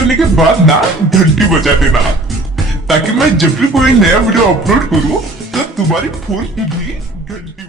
करने के बाद ना घंटी बजा देना, ताकि मैं जब भी कोई नया वीडियो अपलोड करूँ तो तुम्हारी फोन की भी घंटी